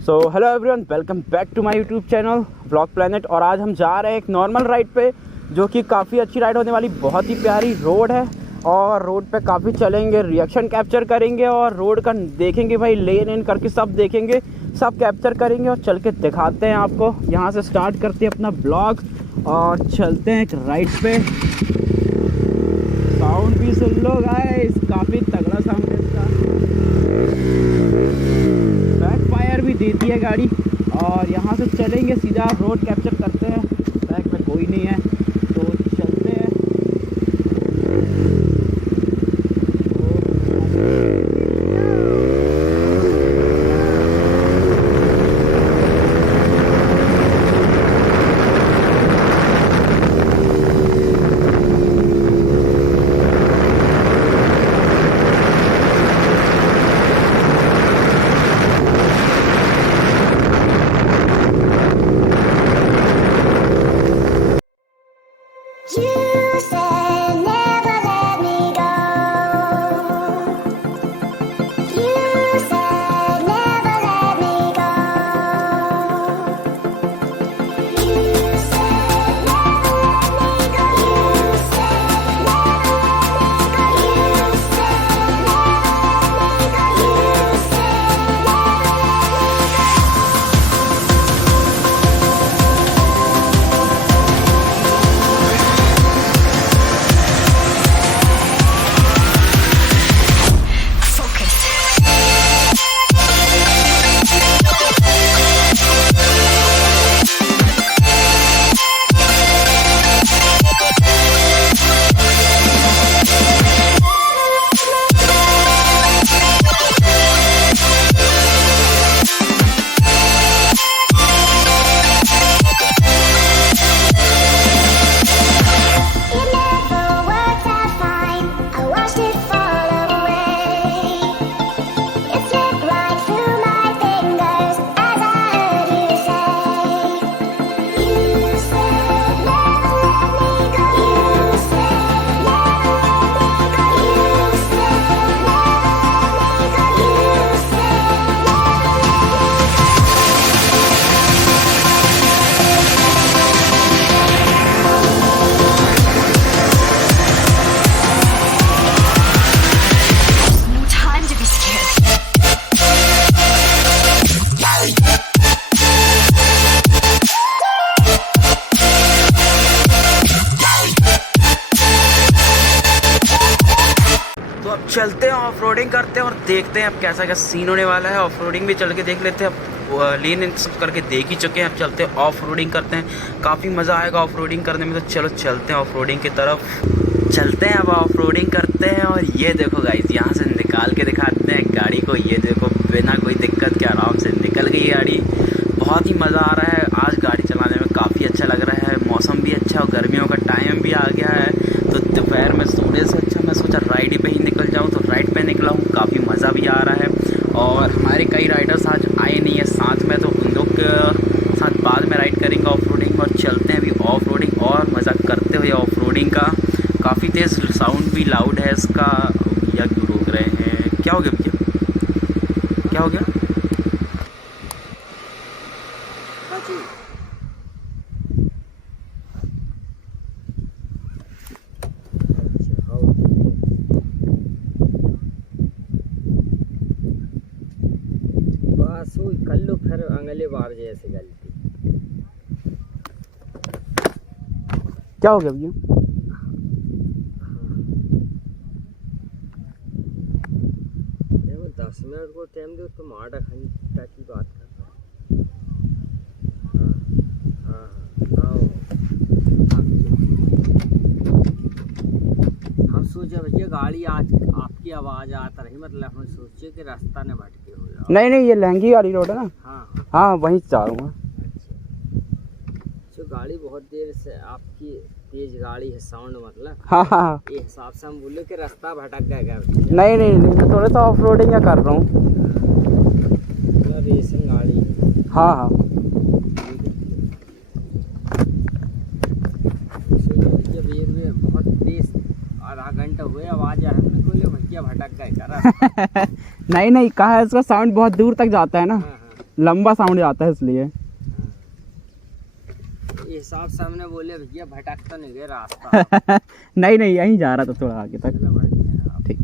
So hello everyone, welcome back to my YouTube channel Vlog Planet. और आज हम जा रहे हैं एक नॉर्मल राइड पे, जो कि काफ़ी अच्छी राइड होने वाली। बहुत ही प्यारी रोड है और रोड पे काफ़ी चलेंगे, रिएक्शन कैप्चर करेंगे और रोड का देखेंगे भाई, लेन इन करके सब देखेंगे, सब कैप्चर करेंगे और चल के दिखाते हैं आपको। यहाँ से स्टार्ट करते हैं अपना ब्लॉग और चलते हैं एक राइड पे। साउंड भी सुन लो गाइस, काफ़ी तगड़ा साउंड है इसका। बैक फायर भी देती है गाड़ी। और यहाँ से चलेंगे सीधा, रोड कैप्चर करते हैं। बैक में कोई नहीं है तो चलते हैं। चलते हैं, ऑफ रोडिंग करते हैं और देखते हैं अब कैसा क्या सीन होने वाला है। ऑफ रोडिंग भी चल के देख लेते हैं। अब लेन इन सब करके देख ही चुके हैं, अब चलते हैं ऑफ रोडिंग करते हैं। काफ़ी मज़ा आएगा ऑफ रोडिंग करने में, तो चलो चलते हैं ऑफ रोडिंग की तरफ। चलते हैं, अब ऑफ रोडिंग करते हैं। और ये देखो गाइस, यहाँ से निकाल के दिखाते हैं गाड़ी को। ये देखो, बिना कोई दिक्कत के आराम से निकल गई गाड़ी। बहुत ही मज़ा आ रहा है आज गाड़ी चलाने में, काफ़ी अच्छा लग रहा है। मौसम भी अच्छा और गर्मियों का टाइम भी आ गया है, तो दोपहर में सोने से अच्छा मैं सोचा राइड पे ही निकल जाऊँ, तो राइड पे निकला हूँ। काफ़ी मज़ा भी आ रहा है। और हमारे कई राइडर्स आज आए नहीं है साथ में, तो उन लोग के साथ बाद में राइड करेंगे ऑफ रोडिंग। और चलते हैं अभी ऑफ रोडिंग और मज़ा करते हुए ऑफ रोडिंग का। काफ़ी तेज़ साउंड भी लाउड है इसका। या क्यों रोक रहे हैं? क्या हो गया भैया, क्या हो गया? कर लो फिर अगले बार जैसे गलती। क्या हो गया भैया? 10 मिनट को टाइम दो, तुम आधा घंटा की बात कर हम सोचे भैया गाड़ी आज आपकी आवाज़ आता रही, मतलब हम सोचे कि रास्ता न भटके हो जाओ। नहीं, ये लहंगी वाली रोड है ना। हाँ वहीं जा रहा हूँ। अच्छा, गाड़ी बहुत देर से आपकी तेज गाड़ी है, साउंड मतलब। हाँ, ये हिसाब से हम बोले कि रास्ता भटक गया। नहीं, मैं थोड़ा सा ऑफ रोडिंग कर रहा हूँ। रेसिंग गाड़ी। हाँ। बहुत तेज आधा घंटा हुए आवाज आ हमने को भैया भटक गए। नहीं, कहा है इसका साउंड बहुत दूर तक जाता है ना, लंबा साउंड आता है इसलिए। ये हिसाब से हमने बोले भैया भटक तो नहीं गए रास्ता। नहीं नहीं, यहीं जा रहा था थोड़ा आगे तक। चलो बढ़िया है। ठीक।